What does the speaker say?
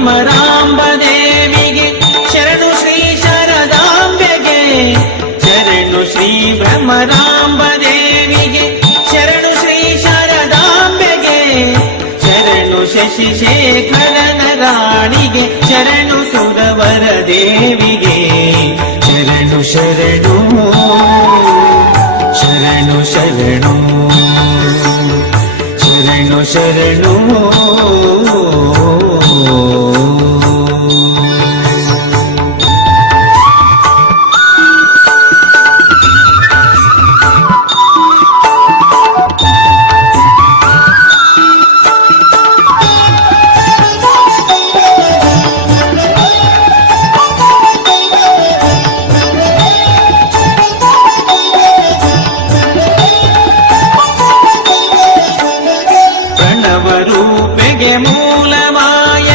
ಭ್ರಮರಾಂಬ ದೇವಿಗೆ ಶರಣು ಶ್ರೀ ಶಾರದಾಂಬೆಗೆ ಶರಣು ಶ್ರೀ ಭ್ರಮರಾಂಬ ದೇವಿಗೆ ಶರಣು ಶ್ರೀ ಶಾರದಾಂಬೆಗೆ ಶರಣು ಶಶಿಶೇಖರನ ರಾಣಿಗೆ ಶರಣು ಸುರವರ ದೇವಿಗೆ ಶರಣು ಶರಣು ಶರಣು ಶರಣು ಶರಣು ಶರಣು